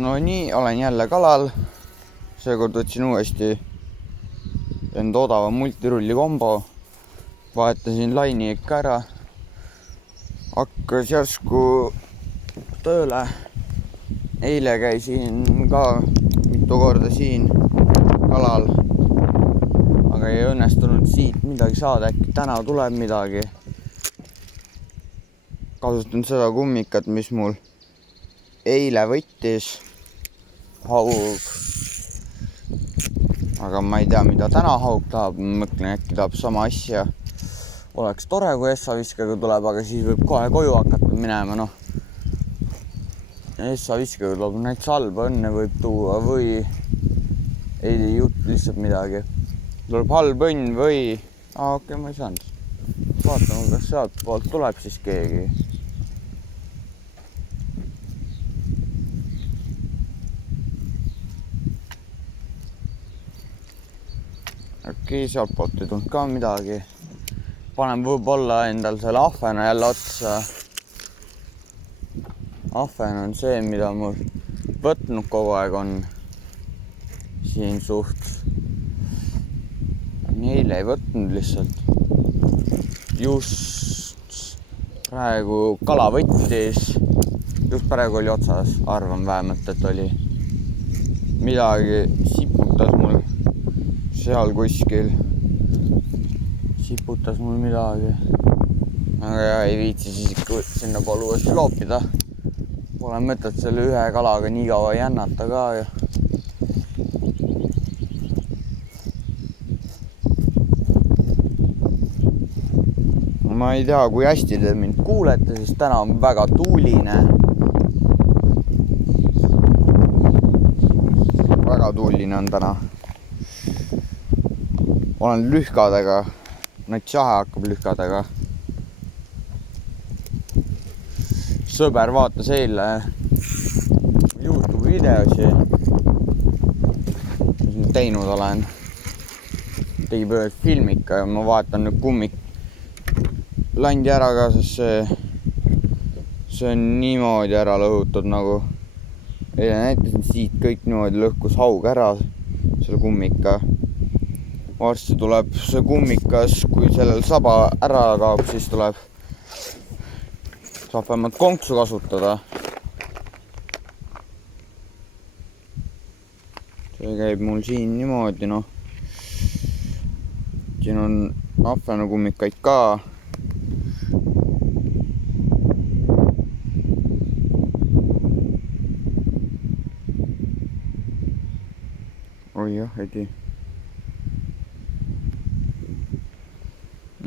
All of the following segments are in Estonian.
No nii, olen jälle kalal. Seekord võtsin uuesti enda odava multirulli kombo. Vahetasin laini ikka ära. Hakkas järsku tööle. Eile käisin ka mitu korda siin kalal. Aga ei õnnestunud siit midagi saada. Äkki täna tuleb midagi. Kasutan seda kummikat, mis mul eile võttis haug. Aga ma ei tea, mida täna haug tahab. Ma mõtlen, äkki tahab sama asja. Oleks tore, kui Essa-viskaga tuleb, aga siis võib kohe koju hakata minema. No. Essa-viskaga tuleb näiteks halba õnne võib tuua või ei juht lihtsalt midagi. Tuleb halb õnn või... okei, ma ei saanud. Vaatame, kas sealt poolt tuleb siis keegi. Okei, sealt poolt ei tulnud ka midagi. Panen võib-olla endal selle ahvena jälle otsa. Ahven on see, mida mul võtnud kogu aeg on siin suht. Eile ei võtnud lihtsalt. Just praegu kala võttis. Just praegu oli otsas. Arvan vähemalt, et oli midagi siputas mul. Seal kuskil siputas mul midagi. Aga jah, ei viitsi siis sinna poole uuesti loopida. Pole mõtet selle ühe kalaga nii kaua jännata ka. Ma ei tea, kui hästi te mind kuulete, sest täna on väga tuuline. Väga tuuline on täna. Olen lühkadega. Näiteks jahe hakkab lühkadega. Sõber vaatas eile YouTube videosi. Mis ma teinud olen. Tegi põhjalt filmika ja ma vaatan nüüd kummik landi ära ka, sest see on niimoodi ära lõhutud nagu. Eile näitasin siit kõik niimoodi lõhkus haug ära selle kummika. Varsti tuleb see kummikas, kui sellel saba ära kaob, siis tuleb. Saab vähemalt konksu kasutada. See käib mul siin niimoodi, noh. Siin on ahvena kummikaid ka. Oi jah, ei tea.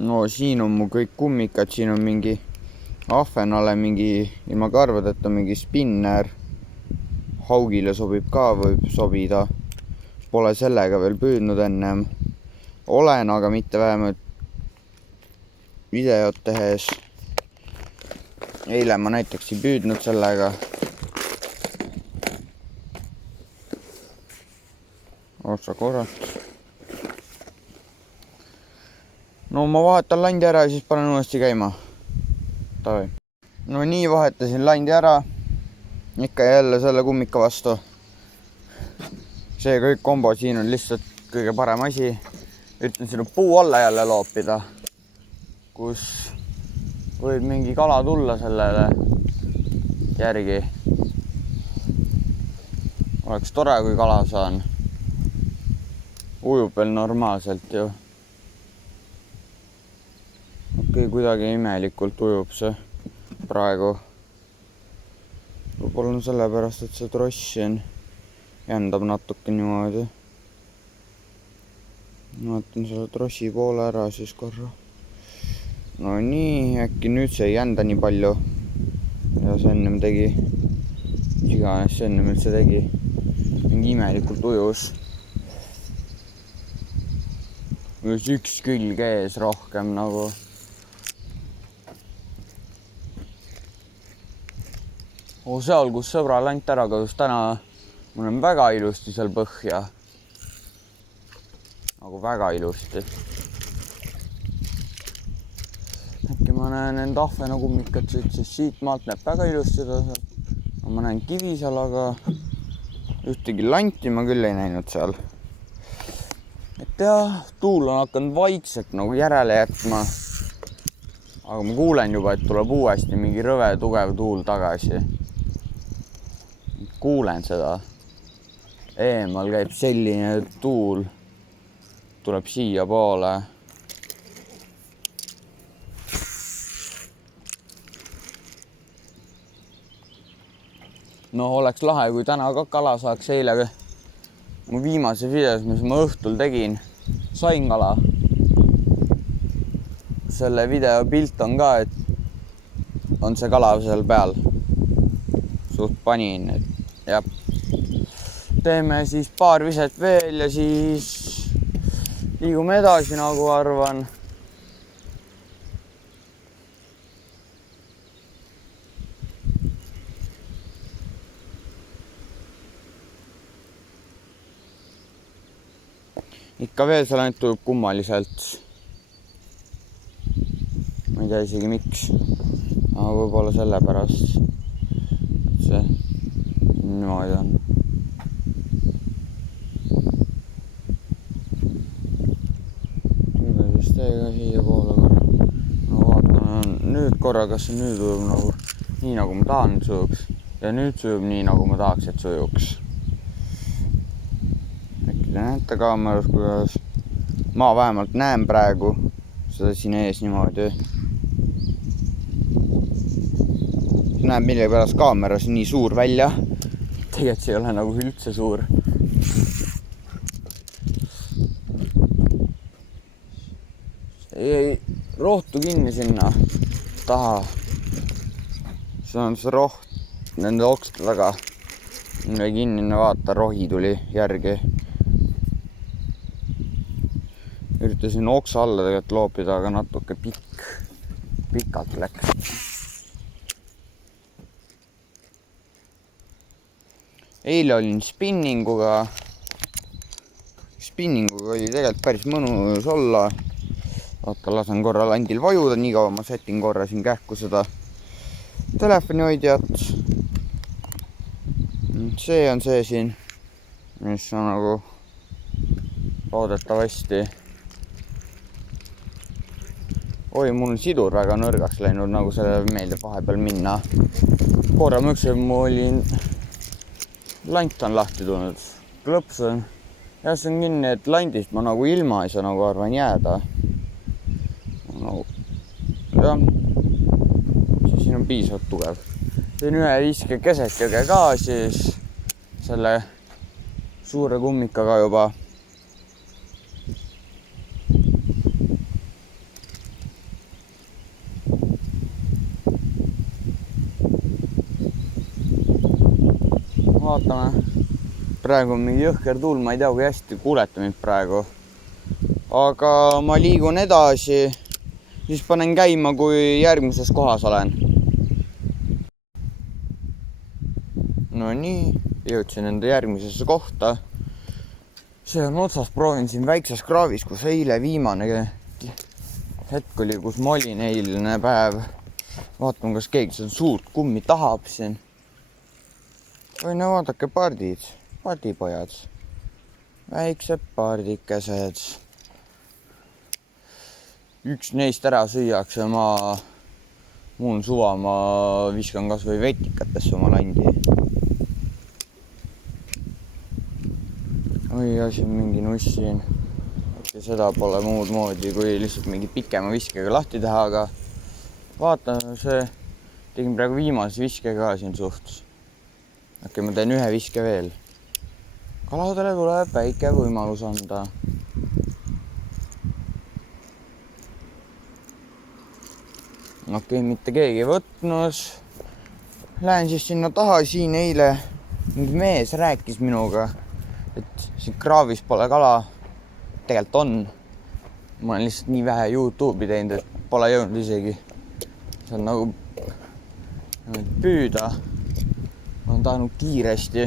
No siin on mu kõik kummikad, siin on mingi ahvenale, mingi ilma karvadeta mingi spinner. Haugile sobib ka, võib sobida. Pole sellega veel püüdnud ennem. Olen, aga mitte vähemalt videot tehes. Eile ma näiteks ei püüdnud sellega. Otsa korrat. No ma vahetan landi ära ja siis panen uuesti käima. Tavai. No nii, vahetasin landi ära. Ikka jälle selle kummika vastu. See kõik kombo siin on lihtsalt kõige parem asi. Üritan sinna puu alla jälle loopida. Kus võib mingi kala tulla sellele järgi. Oleks tore, kui kala saan. Ujub veel normaalselt ju. Okei, kuidagi imelikult ujub see praegu. Võib-olla on sellepärast, et see trossi on jändab natuke niimoodi. Vaatan selle trossi poole ära siis korra. No nii, äkki nüüd see ei jända nii palju. Ja see ennem tegi. Iganes see ennem üldse tegi. Mingi imelikult ujus. Üks külg ees rohkem nagu. Seal, kus sõbra lant ära kadus täna, mul on väga ilusti seal põhja. Nagu väga ilusti. Äkki ma näen enda ahvena kummikat, sest siit maalt näeb väga ilusti seda. Ma näen kivi seal, aga ühtegi lanti ma küll ei näinud seal. Et jah, tuul on hakanud vaikselt nagu järele jätma. Aga ma kuulen juba, et tuleb uuesti mingi rõve tugev tuul tagasi. Kuulen seda. Eemal käib selline tuul. Tuleb siia poole. No oleks lahe, kui täna ka kala saaks. Eile mu viimase videos, mis ma õhtul tegin, sain kala. Selle video pilt on ka, et on see kala seal peal. Suht panin, et jah. Teeme siis paar viset veel ja siis liigume edasi, nagu arvan. Ikka veel seal ainult tujub kummaliselt. Ma ei tea isegi miks. Aga võib-olla selle pärast. See niimoodi on. Tule siis teiega siia poole korra. No vaatame nüüd korra, kas see nüüd ujub nagu nii, nagu ma tahan sujuks. Ja nüüd sujub nii, nagu ma tahaks, et sujuks. Te näete kaameras, kuidas ma vähemalt näen praegu seda siin ees niimoodi. Näeb mille pärast kaameras nii suur välja. Tegelikult see ei ole nagu üldse suur. Ei rohtu kinni sinna taha. See on see roht nende okste taga. Või kinni, vaata, rohi tuli järgi. Üritasin oksa alla tegelikult loopida, aga natuke pikalt läks. Eile olin spinninguga. Spinninguga oli tegelikult päris mõnus olla. Vaata, lasen korra landil vajuda, nii kaua ma sätin korra siin kähku seda telefonihoidjat. See on see siin, mis on nagu loodetavasti. Oi, mul on sidur väga nõrgaks läinud, nagu selle meeldib vahepeal minna. Korra mõkse olin, lant on lahti tulnud. Klõps on. Ja see on kinni, et landist ma nagu ilma ei saa, nagu arvan, jääda. Nagu, jah, siin on piisavalt tugev. Teen ühe viske keset jõge ka siis selle suure kummikaga juba. Vaatame. Praegu on mingi jõhker tuul, ma ei tea, kui hästi kuulete mind praegu. Aga ma liigun edasi, siis panen käima, kui järgmises kohas olen. No nii, jõudsin enda järgmisesse kohta. See on otsas, proovin siin väikses kraavis, kus eile viimane hetk oli, kus ma olin eilne päev. Vaatame, kas keegi seda suurt kummi tahab siin. Või no vaadake pardipojad. Väiksed pardikesed. Üks neist ära süüakse, mul on suva, ma viskan kas või vetikatesse oma landi. Oi, asi on mingi nuss siin. Seda pole muud moodi, kui lihtsalt mingi pikema viskega lahti teha, aga vaatan, tegin praegu viimase viske ka siin suhtes. Ma teen ühe viske veel. Kaladele tuleb väike võimalus anda. Okei, mitte keegi ei võtnud. Lähen siis sinna taha, siin eile mingi mees rääkis minuga, et siin kraavis pole kala. Tegelikult on. Ma olen lihtsalt nii vähe YouTube'i teinud, et pole jõudnud isegi seal nagu püüda. Ma olen tahtnud kiiresti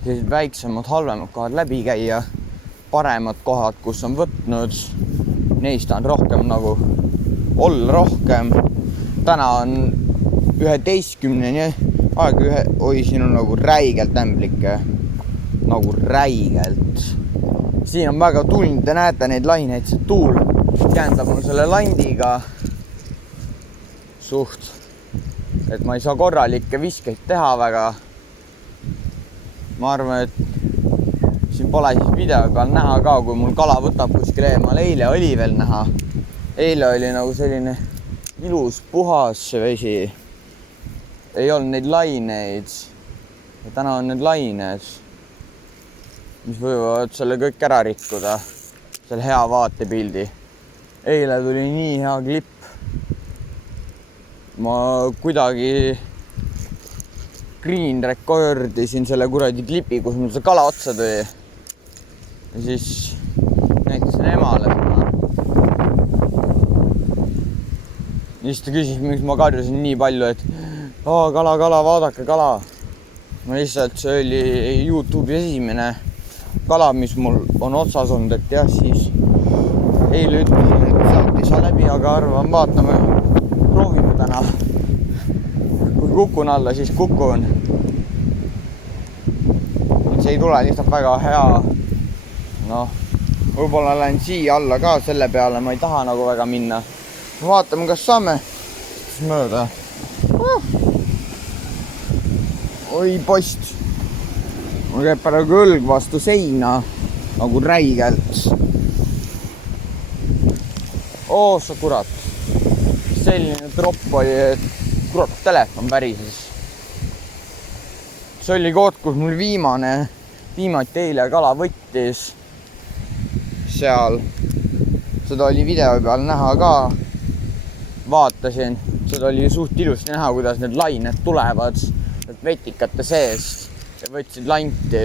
sellised väiksemad, halvemad kohad läbi käia. Paremad kohad, kus on võtnud. Neist on rohkem nagu olla rohkem. Täna on 11, aeg oi, siin on nagu räigelt ämblikke. nagu räigelt. Siin on väga tuline, te näete neid laineid, see tuul käändab mul selle landiga suht, et ma ei saa korralikke viskeid teha väga. Ma arvan, et siin pole siis video peal näha ka, kui mul kala võtab kuskil eemal. Eile oli veel näha. Eile oli nagu selline ilus, puhas see vesi. Ei olnud neid laineid. Ja täna on need lained, mis võivad selle kõik ära rikkuda. Selle hea vaatepildi. Eile tuli nii hea klipp. Ma kuidagi green recordisin selle kuradi klipi, kus mul see kala otsa tõi. Ja siis näitasin emale seda. Ja siis ta küsis, miks ma karjusin nii palju, et kala, vaadake kala. Ma lihtsalt, see oli YouTube'i esimene kala, mis mul on otsas olnud, et jah, siis eile ütlesin, et sealt ei saa läbi, aga arvan, vaatame, proovime täna. Kui kukun alla, siis kukun. See ei tule lihtsalt väga hea. Võib-olla lähen siia alla ka, selle peale ma ei taha nagu väga minna. Vaatame, kas saame mööda. Oi post. Mul käib praegu õlg vastu seina nagu räigelt. Sa kurat. Selline tropp oli, et kurat telefon värises. See oli koht, kus mul viimati eile kala võttis seal. Seda oli video peal näha ka. Vaatasin. Seda oli suht ilusti näha, kuidas need lained tulevad vetikate seest ja võtsid lanti.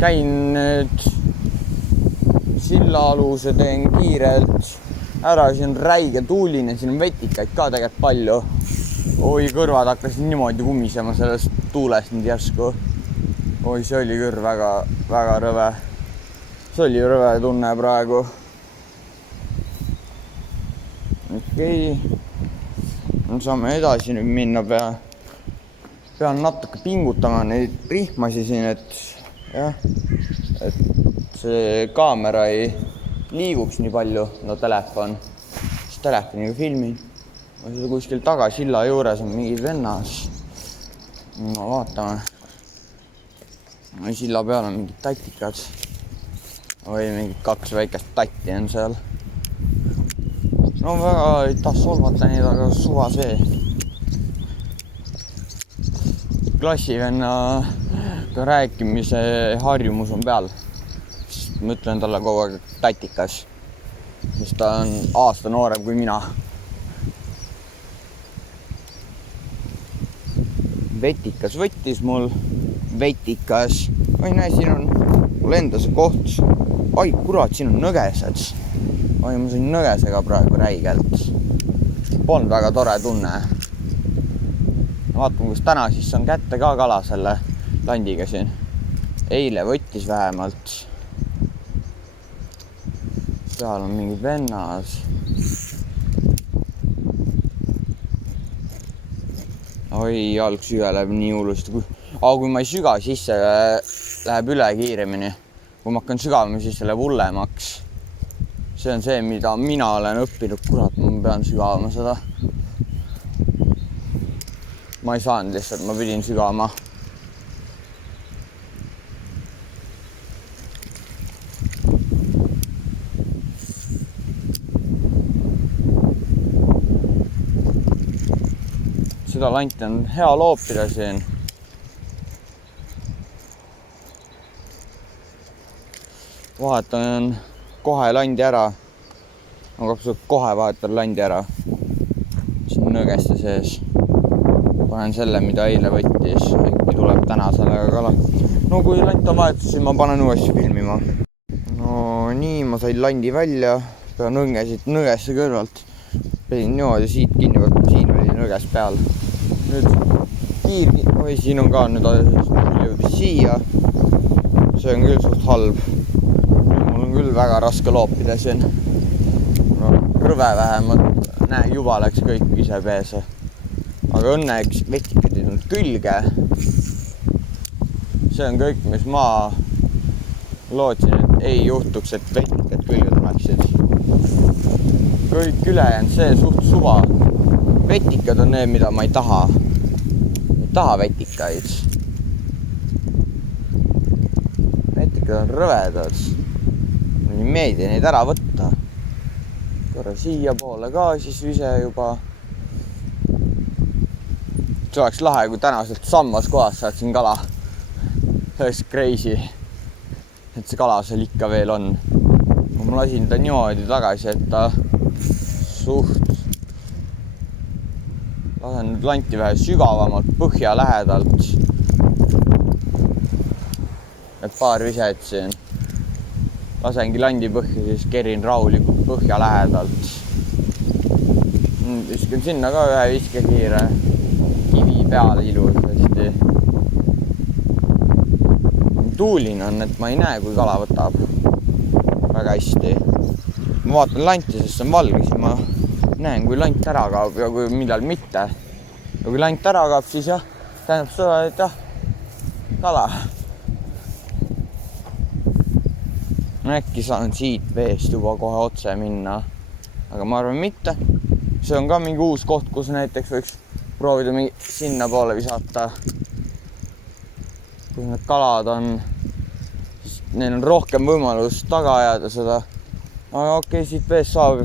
Käin nüüd sillaaluse, teen kiirelt ära, siin on räige tuuline, siin on vetikaid ka tegelikult palju. Oi, kõrvad hakkasid niimoodi kumisema sellest tuulest nüüd järsku. Oi, see oli küll väga rõve. See oli rõve tunne praegu. Okei. Saame edasi nüüd minna. Pean natuke pingutama neid rihmasi siin, et see kaamera ei liiguks nii palju, telefon. Siis telefoniga filmin. Ma seda kuskil taga silla juures on mingi vennas. Vaatame. Silla peal on mingid tatikad. Või mingid 2 väikest tatti on seal. Väga ei taha solvata neid, aga suva see. Klassivennaga rääkimise harjumus on peal. Ma ütlen talle kogu aeg tatikas, sest ta on aasta noorem kui mina. Vetikas võttis mul. Vetikas. Oi, näe, siin on mul enda see koht. Ai, kurat, siin on nõgesed. Oi, ma sain nõgesega praegu räigelt. Polnud väga tore tunne. Vaatame, kus täna siis on kätte ka kala selle landiga siin. Eile võttis vähemalt. Seal on mingid vennas. Oi, jalg sügeleb nii hullusti. Aga kui ma ei süga sisse, läheb üle kiiremini. Kui ma hakkan sügavama, siis läheb hullemaks. See on see, mida mina olen õppinud. Kurat, ma pean sügavama seda. Ma ei saanud lihtsalt, ma pidin sügavama. Seda lanti on hea loopida siin. Vahetan kohe landi ära. Ma kohe vahetan landi ära. Siin nõgeste sees. Panen selle, mida eile võttis. Äkki tuleb täna sellega kala. No kui lant on vahetus, siis ma panen uuesti filmima. No nii, ma sain landi välja. Pean nõgesse kõrvalt. Pidin niimoodi siit kinni võtma. Siin oli nõges peal. Nüüd siin on ka nüüd jõudis siia. See on küll suht halb. Mul on küll väga raske loopida siin. Rõve vähemalt. Näe, juba läks kõik ise peese. aga õnneks vetikad ei tulnud külge. See on kõik, mis ma lootsin, et ei juhtuks, et vetikad külge tuleksid. Kõik ülejäänud, see suht suva. Vetikad on need, mida ma ei taha. Ei taha vetikaid. Vetikad on rõvedad. Mul ei meeldi neid ära võtta. Korra siia poole ka siis vise juba. See oleks lahe, kui tänaselt sammas kohas saaksin kala. See oleks crazy, et see kala seal ikka veel on. Ma lasin ta niimoodi tagasi, et ta lasen nüüd lanti vähe sügavamalt põhja lähedalt. Et paar viset siin. Lasengi landi põhja, siis kerin rahulikult põhja lähedalt. Viskan sinna ka ühe viskekiire kivi peale ilusasti. Tuuline on, et ma ei näe, kui kala võtab väga hästi. Ma vaatan lanti, sest see on valge, siis ma näen, kui lant ära kaob ja kui millal mitte. Ja kui lant ära kaob, siis jah, tähendab seda, et jah, kala. Äkki saan siit veest juba kohe otse minna, aga ma arvan mitte. See on ka mingi uus koht, kus näiteks võiks proovida mingi sinna poole visata, kus need kalad on. Neil on rohkem võimalus taga ajada seda. Aga okei, siit veest saab.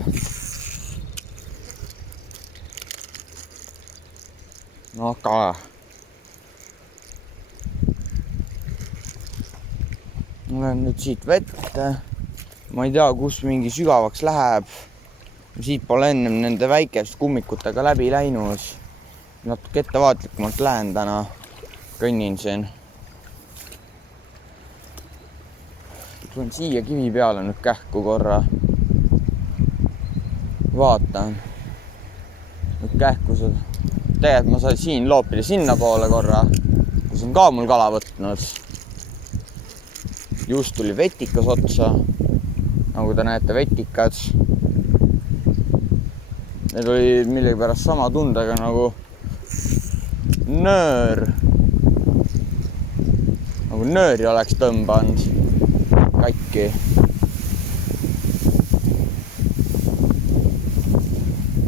No kala. Lähen nüüd siit vette. Ma ei tea, kus mingi sügavaks läheb. Siit pole ennem nende väikest kummikutega läbi läinud. Natuke ettevaatlikumalt lähen täna. Kõnnin siin. Tulen siia kivi peale nüüd kähku korra. Vaatan. Nüüd kähku seda. Tegelikult ma saan siin loopida sinna poole korra, kus on ka mul kala võtnud. Just tuli vetikas otsa, nagu te näete, vetikad. Need oli millegipärast sama tundega nagu nöör. Nagu nööri oleks tõmbanud katki.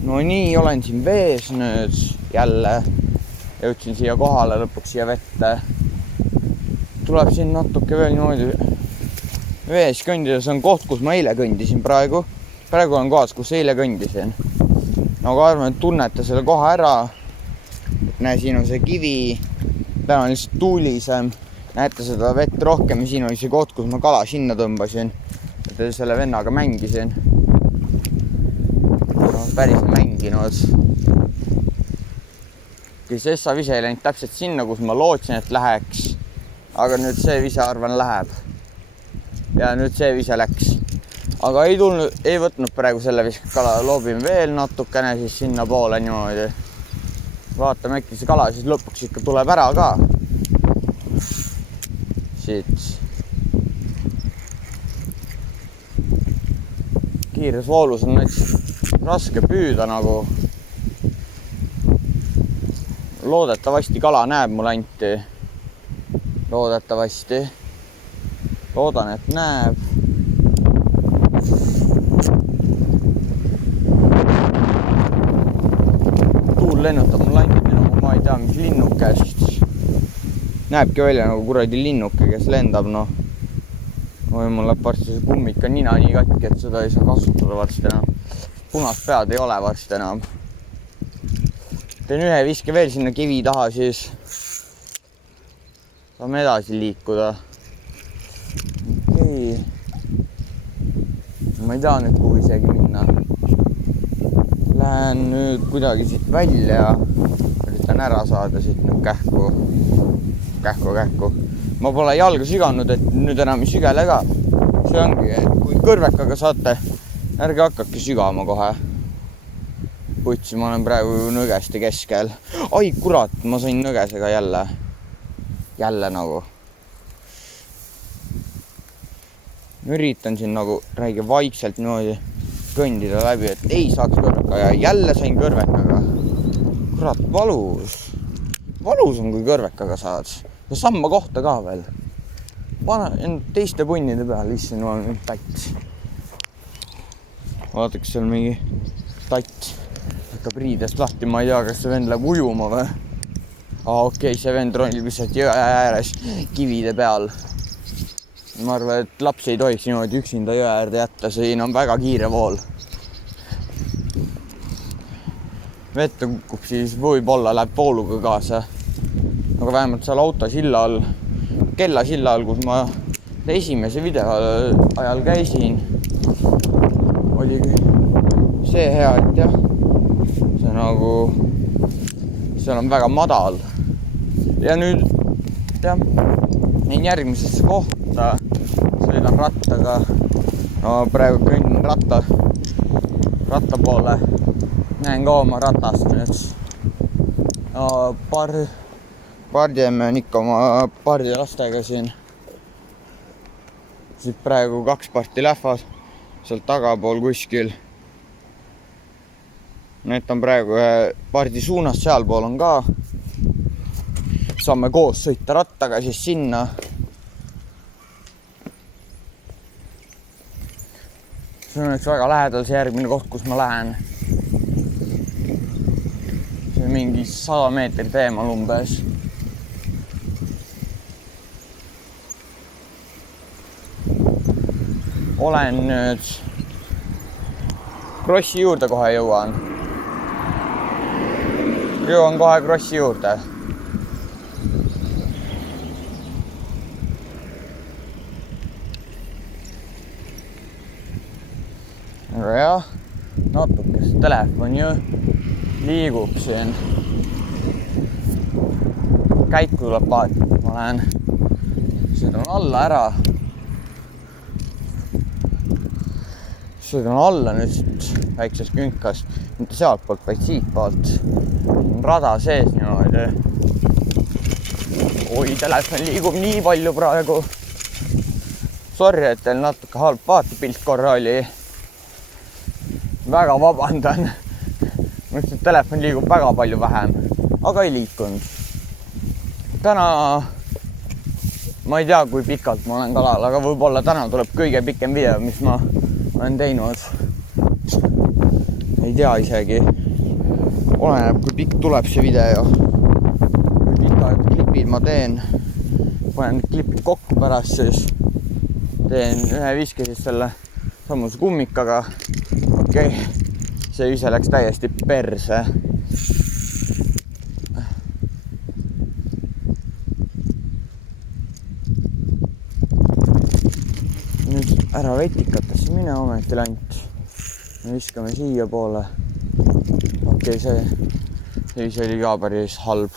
No nii, olen siin vees nüüd jälle. Jõudsin siia kohale lõpuks siia vette. Tuleb siin natuke veel niimoodi vees kõndida. See on koht, kus ma eile kõndisin praegu. Praegu on kohas, kus eile kõndisin. Nagu arvan, et tunnete selle koha ära. Näe, siin on see kivi. Täna on lihtsalt tuulisem. Näete seda vett rohkem ja siin oli see koht, kus ma kala sinna tõmbasin. Et selle vennaga mängisin. No, päris mänginud. Sessa vise ei läinud täpselt sinna, kus ma lootsin, et läheks. Aga nüüd see vise arvan läheb. Ja nüüd see vise läks. Aga ei võtnud praegu selle visket kala. Loobime veel natukene siis sinna poole niimoodi. Vaatame äkki see kala siis lõpuks ikka tuleb ära ka. Siit. Kiires voolus on nüüd raske püüda nagu. Loodetavasti kala näeb mul anti. Loodetavasti. Loodan, et näeb. Tuul lennutab mul anti nagu ma ei tea, mis linnukest. Näebki välja nagu kuradi linnuke, kes lendab, noh. Või mul läheb varsti see kummika nina nii katki, et seda ei saa kasutada varsti enam. Punast pead ei ole varsti enam. Teen ühe viske veel sinna kivi taha, siis saame edasi liikuda. Okei. Ma ei taha nüüd kuhu isegi minna. Lähen nüüd kuidagi siit välja. Üritan ära saada siit nüüd kähku. Ma pole jalga süganud, et nüüd enam ei sügele ka. See ongi, et kui kõrvekaga saate, ärge hakake sügama kohe. Putsi, ma olen praegu nõgeste keskel. Ai, kurat, ma sain nõgesega jälle. Jälle nagu. Üritan siin nagu räige vaikselt niimoodi kõndida läbi, et ei saaks kõrvekaga. Ja jälle sain kõrvekaga. Kurat, valus. Valus on, kui kõrvekaga saad. Ja samma kohta ka veel. Pane teiste punnide peal, issand, ma olen tats. Vaataks seal mingi tats. Hakkab riidest lahti, ma ei tea, kas see vend läheb ujuma või? Okei, see vend ronib lihtsalt jõe ääres kivide peal. Ma arvan, et laps ei tohiks niimoodi üksinda jõe äärde jätta, siin on väga kiire vool. Vette kukub, siis võib-olla läheb vooluga kaasa. Aga vähemalt seal autosilla all, kellasilla all, kus ma esimese video ajal käisin, oli see hea, et jah, see nagu, seal on väga madal. Ja nüüd, jah, näin järgmisesse kohta, sõidan rattaga, no praegu kõnnin ratta poole, näen ka oma ratast nüüd. No, pardime on ikka oma pardilastega siin. Siit praegu 2 parti lähvad, sealt tagapool kuskil. Need on praegu pardi suunas, sealpool on ka. Saame koos sõita rattaga siis sinna. See on üks väga lähedal see järgmine koht, kus ma lähen. See on mingi 100 meetrit eemal umbes. Olen nüüd Krossi juurde kohe jõuan. Jõuan kohe Krossi juurde. Aga jah, natuke see telefon ju liigub siin. Käiku tuleb vaadata, ma lähen sõidan alla ära. Sõidan alla nüüd siit väiksest künkast, mitte sealt poolt, vaid siit poolt. Rada sees niimoodi. Oi, telefon liigub nii palju praegu. Sorry, et teil natuke halb vaatepilt korra oli. Väga vabandan. Mõtlesin, et telefon liigub väga palju vähem, aga ei liikunud. Täna, ma ei tea, kui pikalt ma olen kalal, aga võib-olla täna tuleb kõige pikem video, mis ma olen teinud. Ei tea isegi. Oleneb, kui pikk tuleb see video. Kui pikad klipid ma teen. Panen klipid kokku pärast, siis teen ühe viske siis selle samuse kummikaga. Okei, see ise läks täiesti perse. Nüüd ära vetikatesse mine ometi läinud. Me viskame siia poole. Okei, see ise oli ka päris halb.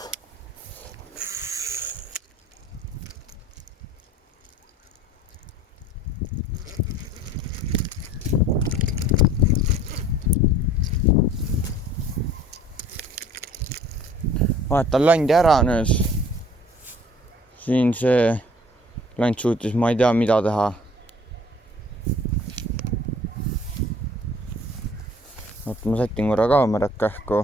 Vahetan landi ära nüüd. Siin see land suutis, ma ei tea, mida teha. Ma sätin korra kaamerat kähku.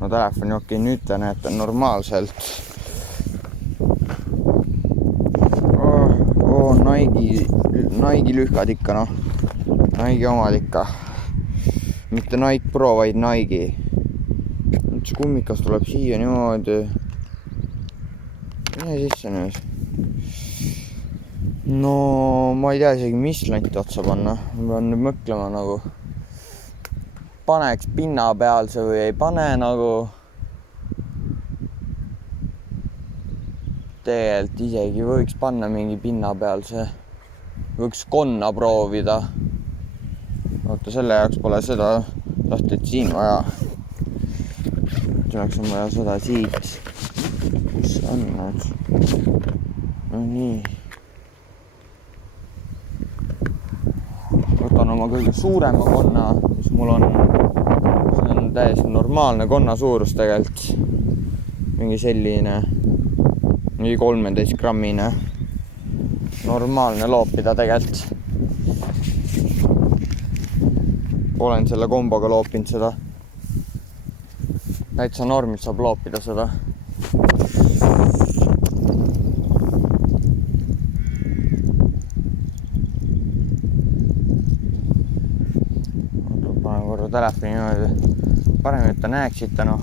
No telefoni okei, nüüd ta näetan normaalselt. Nike'i lühkad ikka, noh. Nike'i omad ikka. Mitte Nike Pro, vaid Nike'i. See kummikas tuleb siia niimoodi. Mine sisse nüüd. No, ma ei tea isegi, mis lanti otsa panna. Ma pean nüüd mõtlema nagu. Paneks pinna pealse või ei pane nagu. Tegelikult isegi võiks panna mingi pinna pealse. Võiks konna proovida. Oota, selle jaoks pole seda lahtit siin vaja. Selleks on vaja seda siit. Kus on need? No nii. Võtan oma kõige suurema konna, mis mul on. See on täiesti normaalne konna suurus tegelikult. Mingi selline. Mingi 13 grammine. Normaalne loopida tegelikult. Olen selle komboga loopinud seda. täitsa normilt saab loopida seda. Panen korra telefoni niimoodi, parem, et ta näeksite, noh.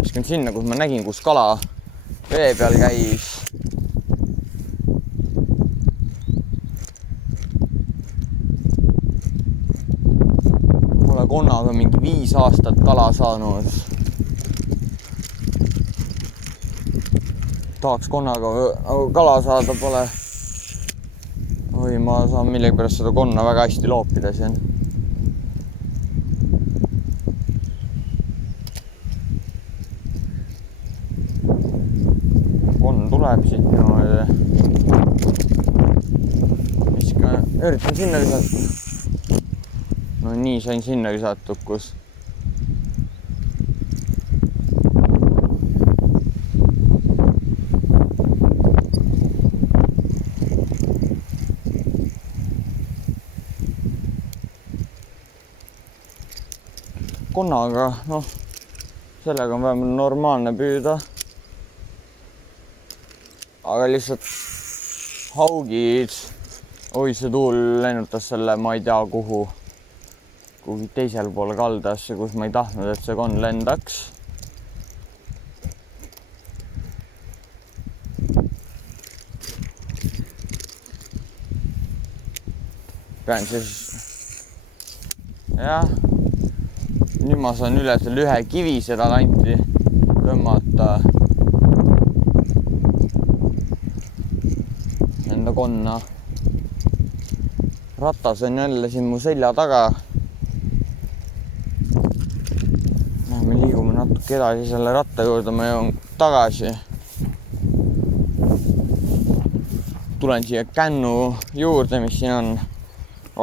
Viskan sinna, kus ma nägin, kus kala vee peal käis. Pole konnaga mingi 5 aastat kala saanud. Tahaks konnaga kala saada, pole. Oi, ma saan millegi pärast seda konna väga hästi loopida siin. Konn tuleb siit niimoodi. Üritan sinna visata. No nii, sain sinna visatud, kus. Konnaga, noh, sellega on vähemalt normaalne püüda. Aga lihtsalt haugid, oi, see tuul lennutas selle, ma ei tea kuhu, kuhugi teisel pool kaldasse, kus ma ei tahtnud, et see konn lendaks. Pean siis, jah. Nüüd ma saan üle selle ühe kivi seda lanti tõmmata enda konna. Ratas on jälle siin mu selja taga. Me liigume natuke edasi selle ratta juurde, ma jõuan tagasi. Tulen siia kännu juurde, mis siin on.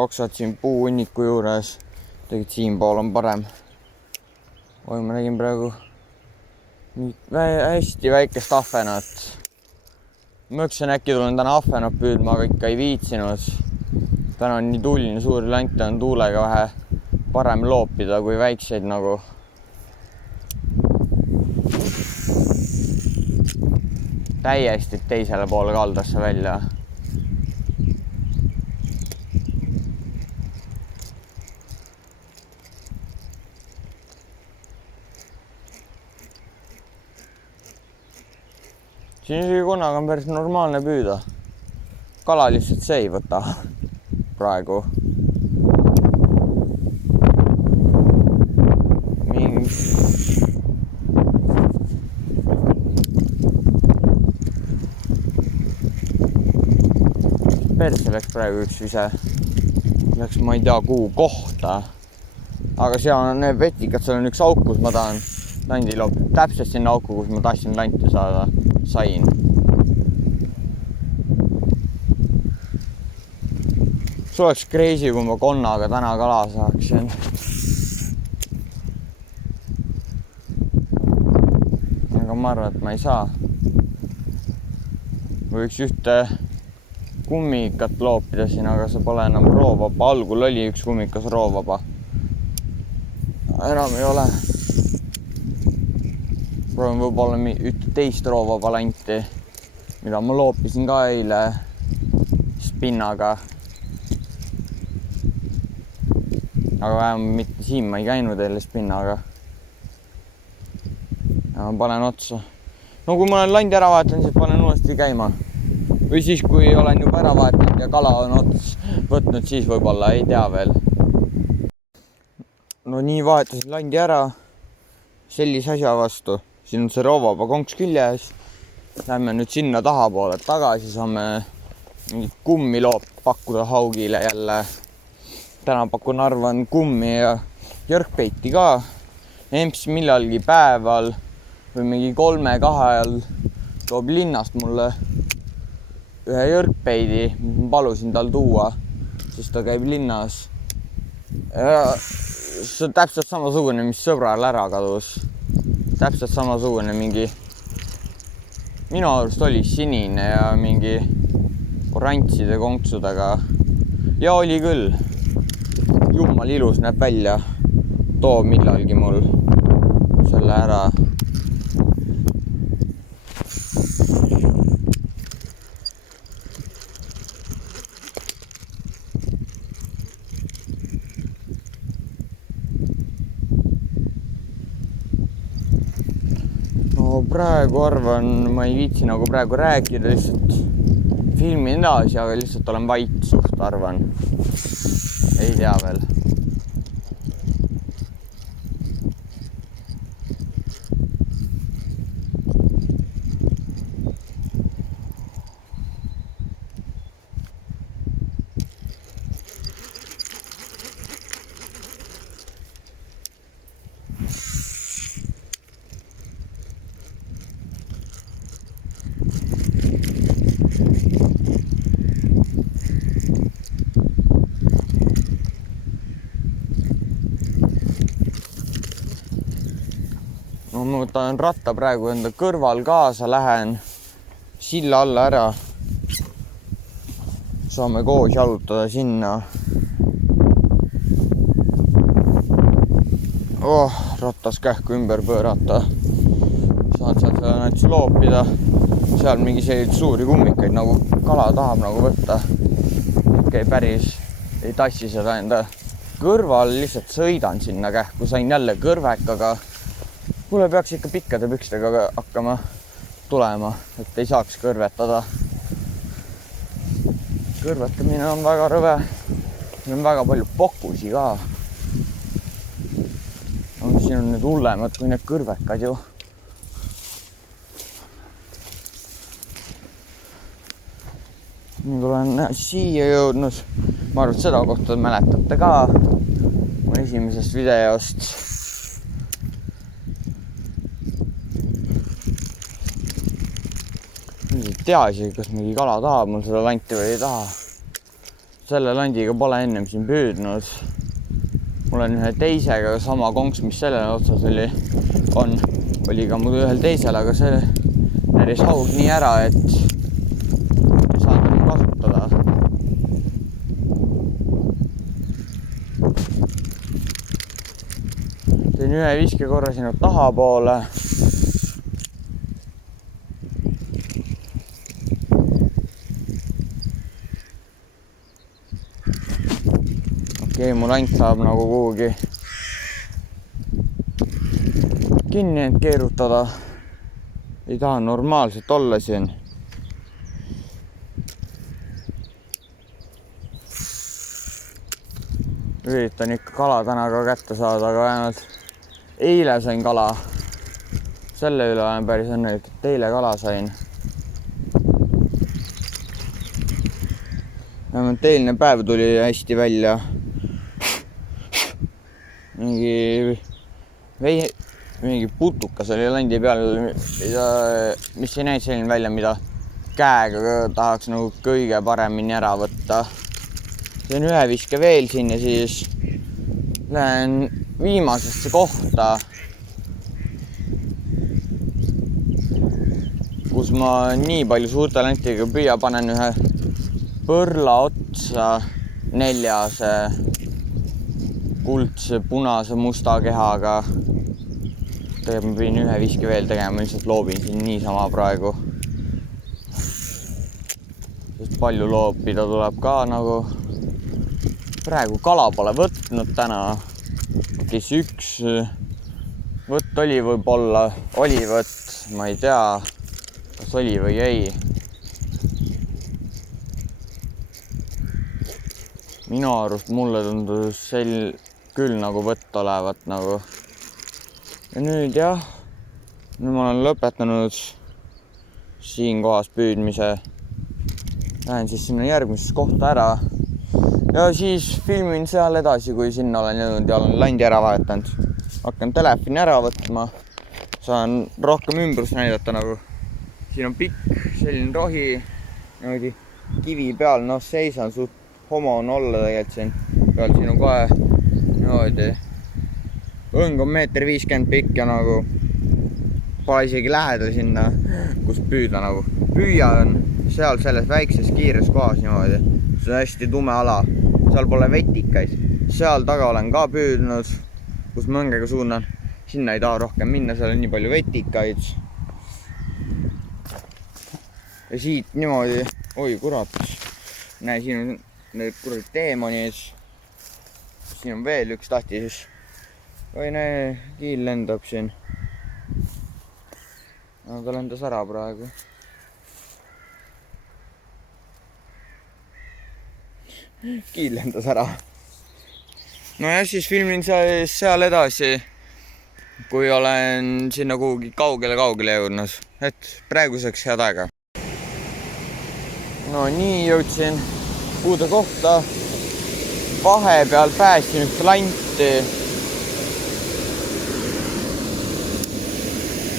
Oksad siin puuhunniku juures. Tegelikult siin pool on parem. Oi, ma nägin praegu hästi väikest ahvenat. Mõksen äkki tulen täna ahvenat püüdma, aga ikka ei viitsinud. Täna on nii tuline, suuri lante on tuulega vähe parem loopida kui väikseid nagu. Täiesti teisele poole kaldasse välja. Siin isegi konnaga on päris normaalne püüda. Kala lihtsalt see ei võta praegu. Perse läks praegu üks vise. Läks ma ei tea kuhu kohta. Aga seal on need vetikad, seal on üks auk, kus ma tahan landi loopida. Täpselt sinna auku, kus ma tahtsin lanti saada. Sain. See oleks crazy, kui ma konnaga täna kala saaksin. Aga ma arvan, et ma ei saa. Võiks ühte kummikat loopida siin, aga see pole enam roovaba. Algul oli üks kummikas roovaba. Enam ei ole. Proovin võib-olla ühte teist roovaba lanti, mida ma loopisin ka eile spinnaga. Aga vähemalt mitte siin ma ei käinud eile spinnaga. Ja ma panen otsa. No kui ma olen landi ära vahetanud, siis panen uuesti käima. Või siis, kui olen juba ära vahetanud ja kala on ots võtnud, siis võib-olla ei tea veel. No nii vahetasin landi ära sellise asja vastu. Siin on see roovaba konks küljes. Lähme nüüd sinna tahapoole tagasi, saame mingit kummi pakkuda haugile jälle. Täna pakun arvan kummi ja jörgpeiti ka. Emps millalgi päeval või mingi 3-2 ajal toob linnast mulle ühe jörgpeidi, mis ma palusin tal tuua, siis ta käib linnas. Ja see on täpselt samasugune, mis sõbral ära kadus. Täpselt samasugune mingi, minu arust oli sinine ja mingi orantside konksudega. Ja oli küll. Jummal ilus näeb välja. Too millalgi mul selle ära. No praegu arvan, ma ei viitsi nagu praegu rääkida, lihtsalt filmin edasi, aga lihtsalt olen vait suht, arvan. Ei tea veel. No ma võtan ratta praegu enda kõrval kaasa, lähen silla alla ära. Saame koos jalutada sinna. Rattas kähku ümber pöörata. Saan seal näiteks loopida. Seal mingi selliseid suuri kummikaid nagu kala tahab nagu võtta. Okei, päris ei tassi seda enda kõrval, lihtsalt sõidan sinna kähku. Sain jälle kõrvekaga. Mulle peaks ikka pikkade pükstega hakkama tulema, et ei saaks kõrvetada. Kõrvetamine on väga rõve. Siin on väga palju pokusi ka. Siin on need hullemad kui need kõrvekad ju. Nüüd olen siia jõudnud. Ma arvan, et seda kohta mäletate ka mu esimesest videost. Ei tea isegi, kas mingi kala tahab mul seda lanti või ei taha. Selle landiga pole ennem siin püüdnud. Mul on ühe teisega sama konks, mis sellele otsas oli ka mul ühel teisel, aga see näris haug nii ära, et ei saanud enam kasutada. Teen ühe viske korra sinna tahapoole. Okei, mu lant saab nagu kuhugi kinni end keerutada. Ei taha normaalselt olla siin. Üritan ikka kala täna ka kätte saada, aga vähemalt eile sain kala. Selle üle olen päris õnnelik, et eile kala sain. Vähemalt eilne päev tuli hästi välja. Mingi putukas oli landi peal, mis ei näinud selline välja, mida käega tahaks nagu kõige paremini ära võtta. Teen ühe viske veel siin ja siis lähen viimasesse kohta, kus ma nii palju suurte lantiga püüa panen ühe põrla otsa neljase kuldse, punase, musta kehaga. Tegelikult ma pidin ühe viske veel tegema, lihtsalt loobin siin niisama praegu. Sest palju loopida tuleb ka nagu. Praegu kala pole võtnud täna. Kes üks võtt oli võib-olla, oli võtt, ma ei tea, kas oli või ei. Minu arust mulle tundus küll nagu võtt olevat nagu. Ja nüüd jah, nüüd ma olen lõpetanud siin kohas püüdmise. Lähen siis sinna järgmisesse kohta ära. Ja siis filmin seal edasi, kui sinna olen jõudnud ja olen landi ära vahetanud. Hakkan telefoni ära võtma. Saan rohkem ümbrust näidata nagu. Siin on pikk selline rohi, niimoodi kivi peal, noh seisan suht homo on olla tegelikult siin peal. Siin on kohe niimoodi. Õng on 1,50 m pikk ja nagu pole isegi lähedal sinna, kus püüda nagu. Püüa on seal selles väikses kiires kohas niimoodi. See on hästi tume ala. seal pole vetikaid. Seal taga olen ka püüdnud, kus ma õngega suunan. Sinna ei taha rohkem minna, seal on nii palju vetikaid. Ja siit niimoodi, oi kurat, näe, siin on need kuradi teemonid. Siin on veel üks tahtis. Oi näe, kiil lendab siin. No, ta lendas ära praegu. Kiil lendas ära. No ja siis filmin seal edasi, kui olen sinna kuhugi kaugele jõudnud. Et praeguseks head aega. No nii jõudsin uude kohta. Vahepeal pääsin üht lanti.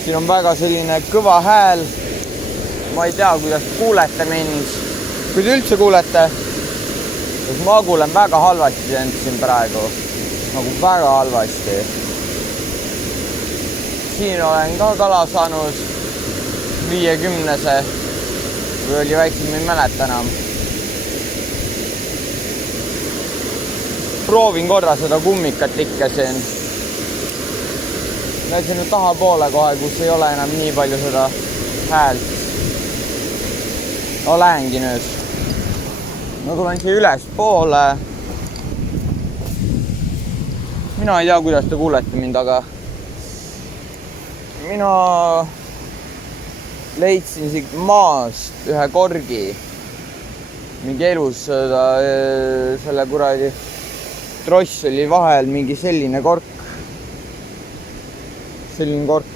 Siin on väga selline kõva hääl. Ma ei tea, kuidas kuulete mind. Kui te üldse kuulete, siis ma kuulen väga halvasti siin praegu. Nagu väga halvasti. Siin olen ka kala saanud 50-se. Või oli väiksem, ma ei mäleta enam. Proovin korra seda kummikat ikka siin. Näed sinna tahapoole kohe, kus ei ole enam nii palju seda häält. No lähengi nüüd. Ma tulen siia üles poole. Mina ei tea, kuidas te kuulete mind, aga mina leidsin siit maast ühe korgi. Mingi elus selle kuradi tross oli vahel mingi selline kork. Selline kork.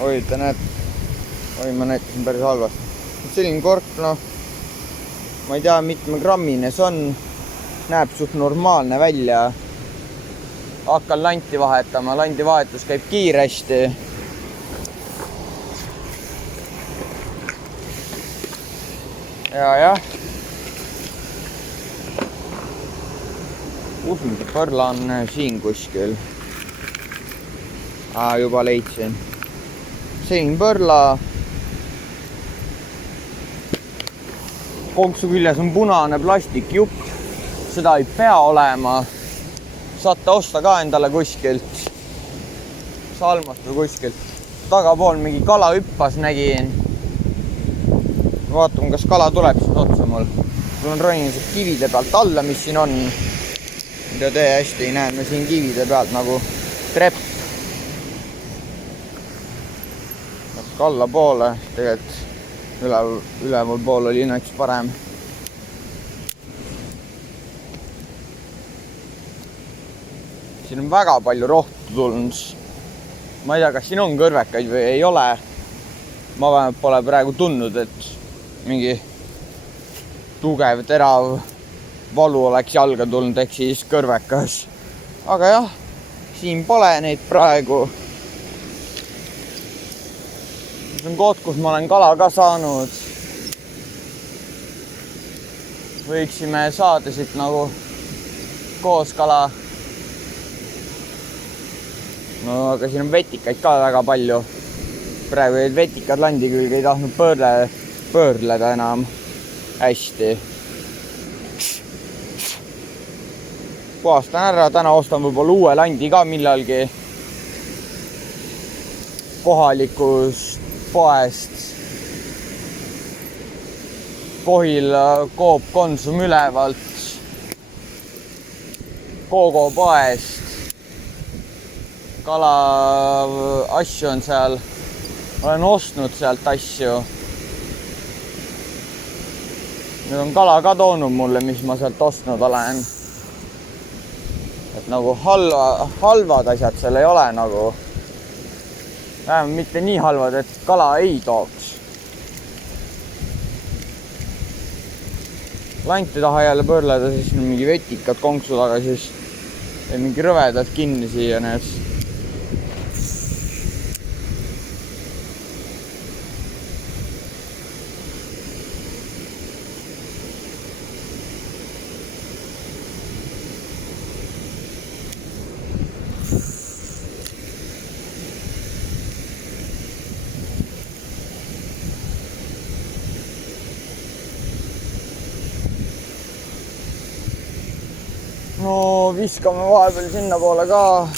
Oi, ta näeb. Oi, ma näitasin päris halvasti. Selline kork, noh. Ma ei tea, mitme grammine see on. Näeb suht normaalne välja. Hakkan lanti vahetama. Landi vahetus käib kiiresti. Ja. Kus mingi põrla on siin kuskil? Juba leidsin. Selline põrla. Konksu küljes on punane plastikjupp. Seda ei pea olema. Saate osta ka endale kuskilt. Salmast või kuskilt. Tagapool mingi kala hüppas nägin. Vaatame, kas kala tuleb siin otsa mul. Mul on roinud kivide pealt alla, mis siin on. Mida te hästi ei näe, siin kivide pealt nagu trepp. Alla poole, tegelikult üleval pool oli näiteks parem. Siin on väga palju rohtu tulnud. Ma ei tea, kas siin on kõrvekaid või ei ole. Ma vähemalt pole praegu tundnud, et mingi tugev, terav valu oleks jalga tulnud, ehk siis kõrvekas. Aga jah, siin pole neid praegu. See on koht, kus ma olen kala ka saanud. Võiksime saada siit nagu koos kala. No aga siin on vetikaid ka väga palju. Praegu ei vetikad landi külge ei tahtnud pöörleda enam hästi. Puhastan ära, täna ostan võib-olla uue landi ka millalgi kohalikust poest. Kohila Coop Konsum ülevalt. Kogo poest. Kala asju on seal. Olen ostnud sealt asju. Nüüd on kala ka toonud mulle, mis ma sealt ostnud olen. Et nagu halvad asjad seal ei ole nagu. Vähemalt mitte nii halvad, et kala ei tooks. Lanti taha jälle põrleda, siis on mingi vetikad konksu taga, siis mingi rõvedad kinni siia need. no viskame vahepeal sinna poole ka.